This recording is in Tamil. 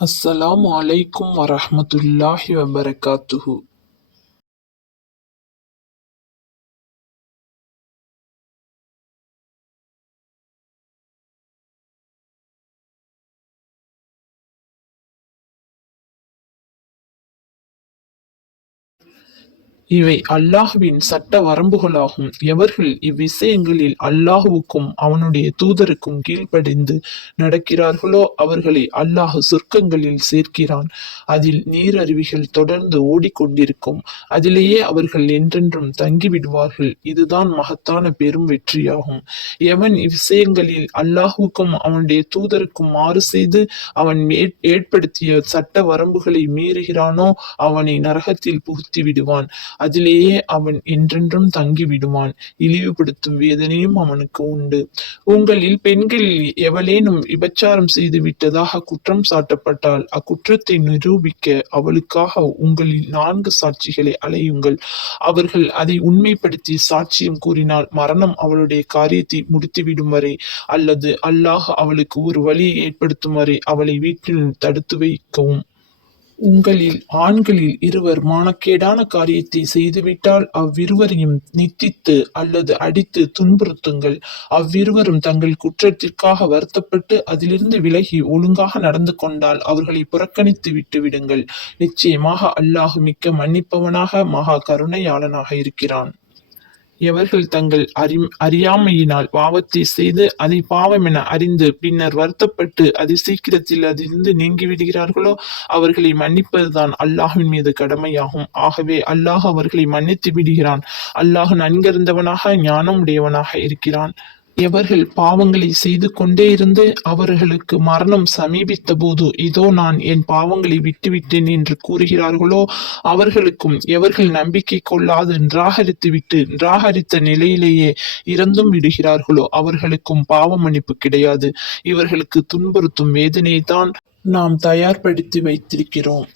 அஸ்ஸலாமு அலைக்கும் வரஹ்மத்துல்லாஹி வபரகாத்துஹு. இவை அல்லாஹ்வின் சட்ட வரம்புகளாகும். எவர்கள் இவ்விஷயங்களில் அல்லாஹுவுக்கும் அவனுடைய தூதருக்கும் கீழ்ப்படிந்து நடக்கிறார்களோ அவர்களை அல்லாஹ் சொர்க்கங்களில் சேர்க்கிறான். அதில் நீரருவிகள் தொடர்ந்து ஓடிக்கொண்டிருக்கும். அதிலேயே அவர்கள் என்றென்றும் தங்கிவிடுவார்கள். இதுதான் மகத்தான பெரும் வெற்றியாகும். எவன் இவ்விஷயங்களில் அல்லாஹுவுக்கும் அவனுடைய தூதருக்கும் மாறு செய்து அவன் ஏற்படுத்திய சட்ட வரம்புகளை மீறுகிறானோ அவனை நரகத்தில் புகுத்தி விடுவான். அதிலேயே அவன் என்றென்றும் தங்கிவிடுவான். இழிவுபடுத்தும் வேதனையும் அவனுக்கு உண்டு. உங்களில் பெண்களில் எவளேனும் விபச்சாரம் செய்து விட்டதாக குற்றம் சாட்டப்பட்டால் அக்குற்றத்தை நிரூபிக்க அவளுக்காக உங்களில் 4 சாட்சிகளை அலையுங்கள். அவர்கள் அதை உண்மைப்படுத்தி சாட்சியம் கூறினால் மரணம் அவளுடைய காரியத்தை முடித்துவிடும் வரை அல்லது அல்லாஹ் அவளுக்கு ஒரு வழியை ஏற்படுத்தும் வரை அவளை வீட்டில் தடுத்து வைக்கவும். உங்களில் ஆண்களில் இருவர் மானக்கேடான காரியத்தை செய்துவிட்டால் அவ்விருவரையும் நித்தித்து அல்லது அடித்து துன்புறுத்துங்கள். அவ்விருவரும் தங்கள் குற்றத்திற்காக வருத்தப்பட்டு அதிலிருந்து விலகி ஒழுங்காக நடந்து கொண்டால் அவர்களை புறக்கணித்து விட்டு விடுங்கள். நிச்சயமாக அல்லாஹ் மிக்க மன்னிப்பவனாக மகா கருணையாளனாக இருக்கிறான். எவர்கள் தங்கள் அறியாமையினால் பாவத்தை செய்து அதை பாவம் என அறிந்து பின்னர் வருத்தப்பட்டு அதை சீக்கிரத்தில் அதிலிருந்து நீங்கிவிடுகிறார்களோ அவர்களை மன்னிப்பதுதான் அல்லாஹ்வின் மீது கடமையாகும். ஆகவே அல்லாஹ் அவர்களை மன்னித்து விடுகிறான். அல்லாஹ் நன்கறிந்தவனாக ஞானம் உடையவனாக இருக்கிறான். எவர்கள் பாவங்களை செய்து கொண்டே இருந்து அவர்களுக்கு மரணம் சமீபித்த போது இதோ நான் என் பாவங்களை விட்டுவிட்டேன் என்று கூறுகிறார்களோ அவர்களுக்கும் எவர்கள் நம்பிக்கை கொள்ளாது நிராகரித்த நிலையிலேயே இறந்தும் விடுகிறார்களோ அவர்களுக்கும் பாவ மன்னிப்பு கிடையாது. இவர்களுக்கு துன்புறுத்தும் வேதனையை தான் நாம் தயார்படுத்தி வைத்திருக்கிறோம்.